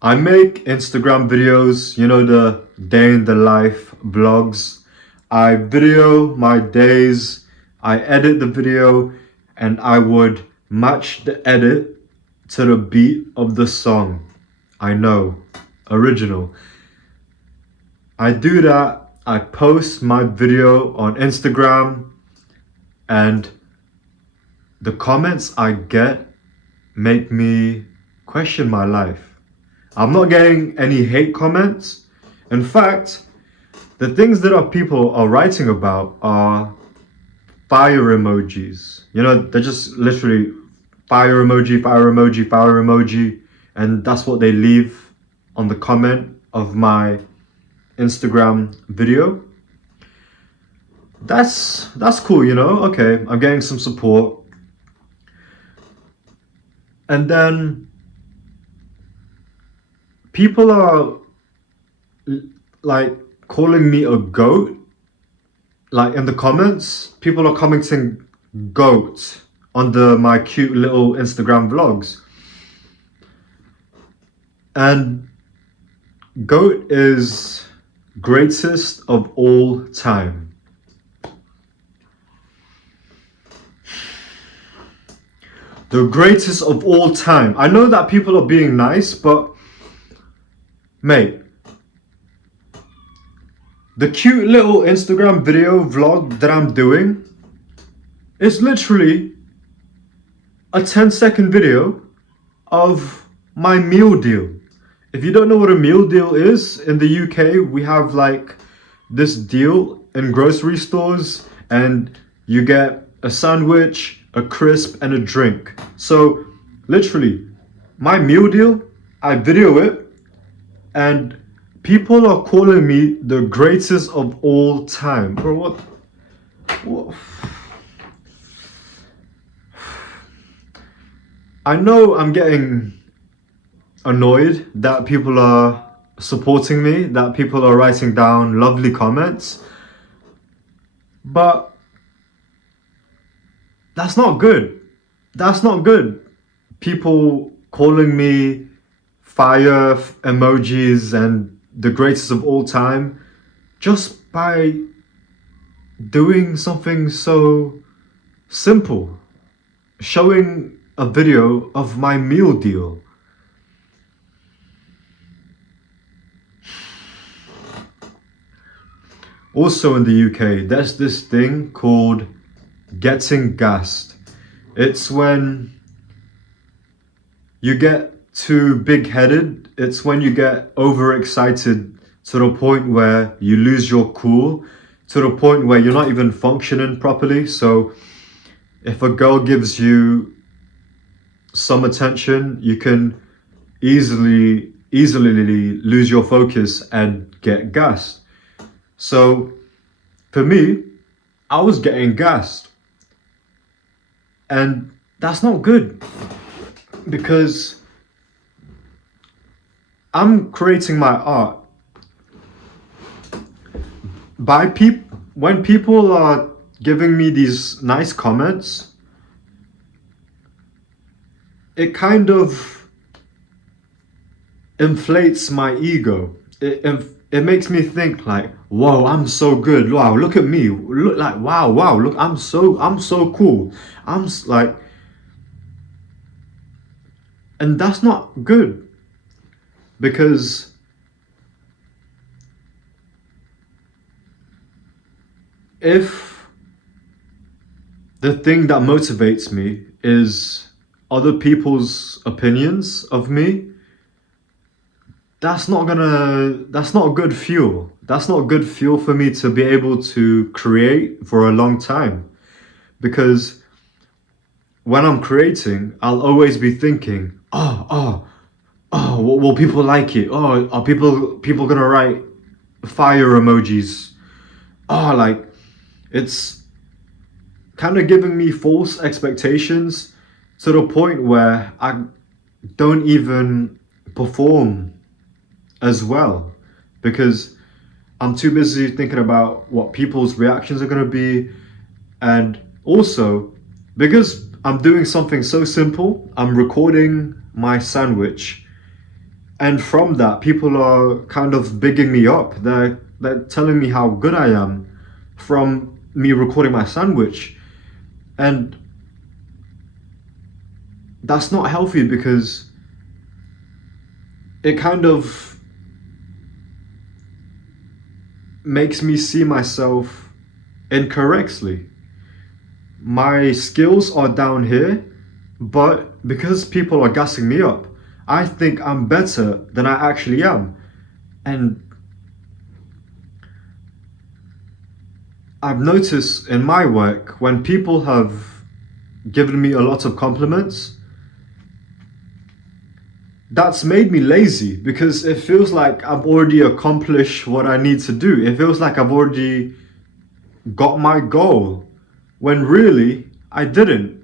I make Instagram videos, you know, the day in the life vlogs. I video my days, I edit the video, and I would match the edit to the beat of the song. I know, original. I do that, I post my video on Instagram, and the comments I get make me question my life. I'm not getting any hate comments. In fact, the things that people are writing about are fire emojis. You know, they're just literally fire emoji, fire emoji, fire emoji, and that's what they leave on the comment of my Instagram video. That's cool, you know. Okay, I'm getting some support. And then people are like calling me a goat. Like in the comments, people are commenting goat under my cute little Instagram vlogs. And goat is greatest of all time. The greatest of all time. I know that people are being nice, but mate, the cute little Instagram video vlog that I'm doing is literally a 10-second video of my meal deal. If you don't know what a meal deal is, in the UK, we have like this deal in grocery stores, and you get a sandwich, a crisp, and a drink. So literally, my meal deal, I video it, and people are calling me the greatest of all time. Bro, what? I know I'm getting annoyed that people are supporting me, that people are writing down lovely comments, but that's not good. That's not good. People calling me fire emojis and the greatest of all time just by doing something so simple, showing a video of my meal deal. Also in the UK, there's this thing called getting gassed. It's when you get too big-headed. It's when you get overexcited to the point where you lose your cool, to the point where you're not even functioning properly. So if a girl gives you some attention, you can easily lose your focus and get gassed. So for me, I was getting gassed, and that's not good, because I'm creating my art. When people are giving me these nice comments, it kind of inflates my ego. It makes me think like, whoa, I'm so good. Wow, look at me. Look like, wow, look, I'm so cool. Like, and that's not good, because if the thing that motivates me is other people's opinions of me, that's not good fuel. That's not good fuel for me to be able to create for a long time. Because when I'm creating, I'll always be thinking, will people like it? Oh, are people gonna write fire emojis? Oh, like, it's kind of giving me false expectations to the point where I don't even perform as well, because I'm too busy thinking about what people's reactions are going to be. And also, because I'm doing something so simple, I'm recording my sandwich, And from that, people are kind of bigging me up. They're telling me how good I am from me recording my sandwich. And that's not healthy because it kind of makes me see myself incorrectly. My skills are down here, but because people are gassing me up, I think I'm better than I actually am. And I've noticed in my work, when people have given me a lot of compliments, that's made me lazy because it feels like I've already accomplished what I need to do. It feels like I've already got my goal when really I didn't.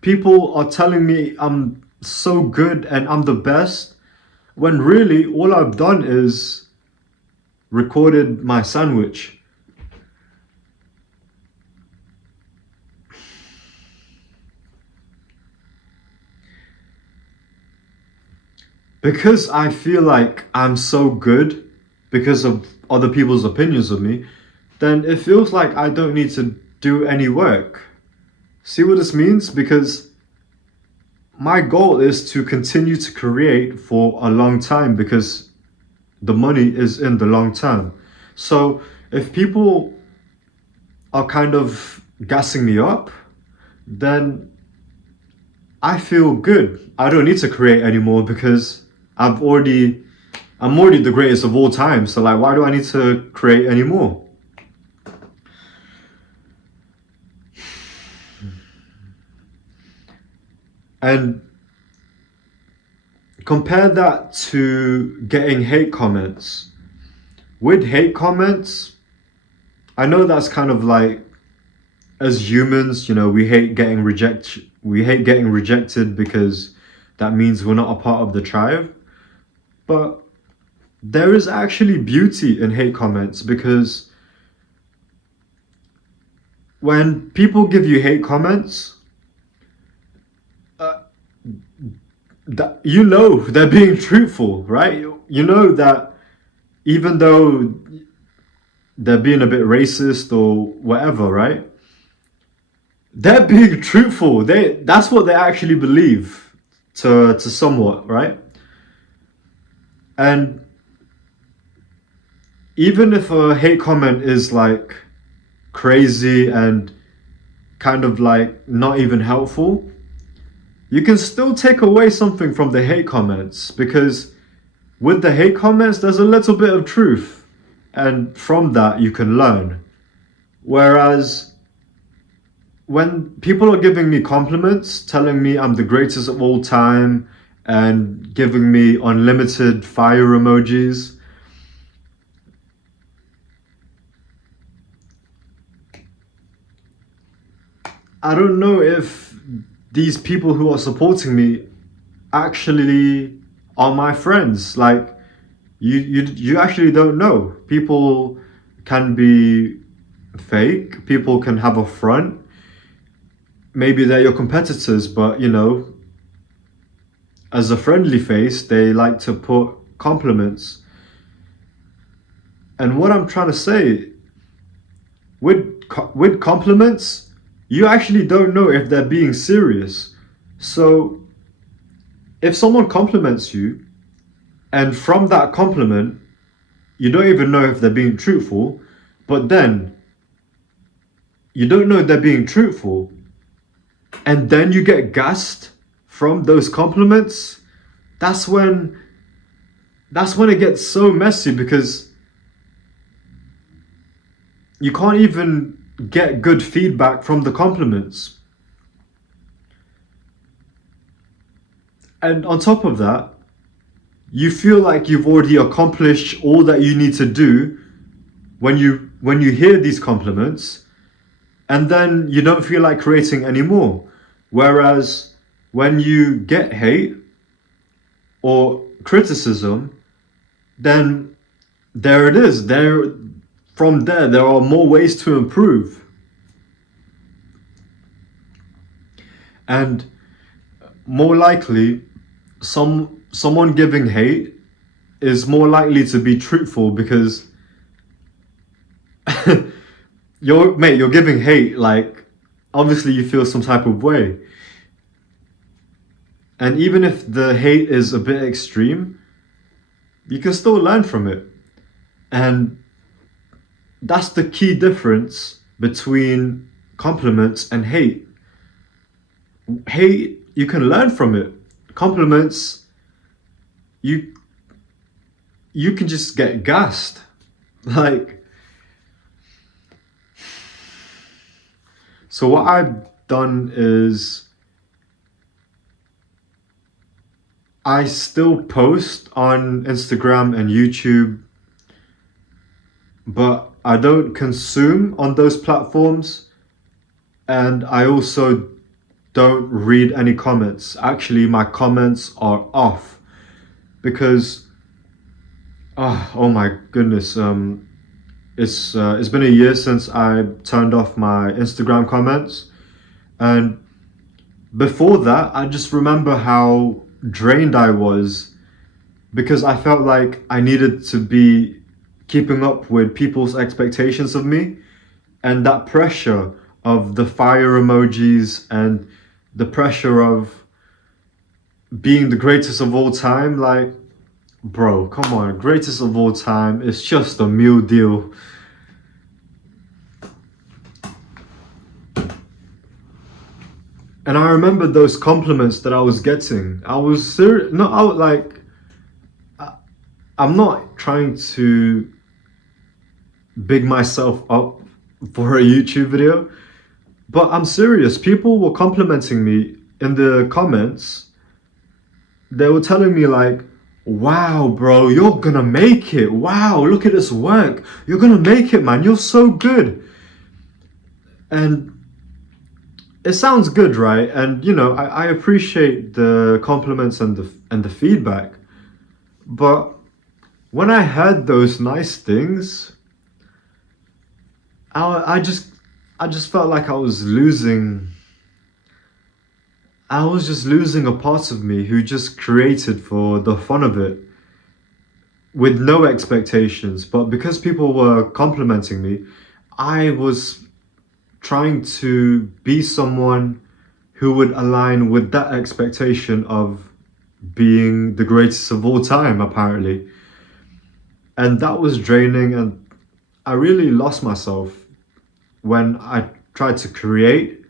People are telling me I'm so good and I'm the best when really all I've done is recorded my sandwich. Because I feel like I'm so good because of other people's opinions of me, then it feels like I don't need to do any work. See what this means? Because my goal is to continue to create for a long time because the money is in the long term. So if people are kind of gassing me up, then I feel good. I don't need to create anymore because I'm already the greatest of all time. So like, why do I need to create anymore? And compare that to getting hate comments. With hate comments, I know that's kind of like, as humans, we hate getting rejected because that means we're not a part of the tribe. But there is actually beauty in hate comments because when people give you hate comments, that you know they're being truthful, right? You know that even though they're being a bit racist or whatever, right? They're being truthful. That's what they actually believe to somewhat, right? And even if a hate comment is like crazy and kind of like not even helpful, you can still take away something from the hate comments because with the hate comments, there's a little bit of truth. And from that, you can learn. Whereas when people are giving me compliments, telling me I'm the greatest of all time, and giving me unlimited fire emojis, I don't know if these people who are supporting me actually are my friends. Like, you actually don't know. People can be fake. People can have a front. Maybe they're your competitors, but as a friendly face, they like to put compliments. And what I'm trying to say, with compliments, you actually don't know if they're being serious. So if someone compliments you, and from that compliment, you don't even know if they're being truthful, but then you don't know if they're being truthful, and then you get gassed from those compliments, that's when it gets so messy because you can't even get good feedback from the compliments. And on top of that, you feel like you've already accomplished all that you need to do when you hear these compliments, and then you don't feel like creating anymore. Whereas when you get hate or criticism, then there it is. From there are more ways to improve. And more likely, someone giving hate is more likely to be truthful because you're giving hate, like obviously you feel some type of way. And even if the hate is a bit extreme, you can still learn from it. And that's the key difference between compliments and hate. Hate, you can learn from it. Compliments, you you can just get gassed. Like, so what I've done is I still post on Instagram and YouTube, but I don't consume on those platforms, and I also don't read any comments. Actually, my comments are off because oh my goodness, it's been a year since I turned off my Instagram comments, and before that, I just remember how drained I was because I felt like I needed to be keeping up with people's expectations of me, and that pressure of the fire emojis and the pressure of being the greatest of all time. Like, bro, come on, greatest of all time is just a meal deal. And I remember those compliments that I was getting. I was serious. No, I was like, I'm not trying to big myself up for a YouTube video, but I'm serious. People were complimenting me in the comments. They were telling me like, wow, bro, you're gonna make it. Wow, look at this work. You're gonna make it, man. You're so good. And it sounds good, right? And you know, I appreciate the compliments and the feedback. But when I heard those nice things, I just felt like I was losing. I was just losing a part of me who just created for the fun of it with no expectations. But because people were complimenting me, I was trying to be someone who would align with that expectation of being the greatest of all time, apparently. And that was draining, and I really lost myself when I tried to create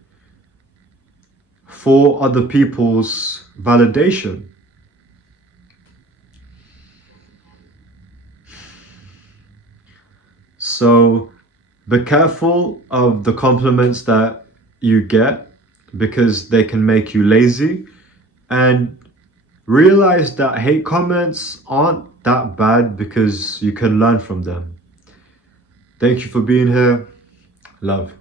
for other people's validation. So be careful of the compliments that you get because they can make you lazy, and realize that hate comments aren't that bad because you can learn from them. Thank you for being here. Love.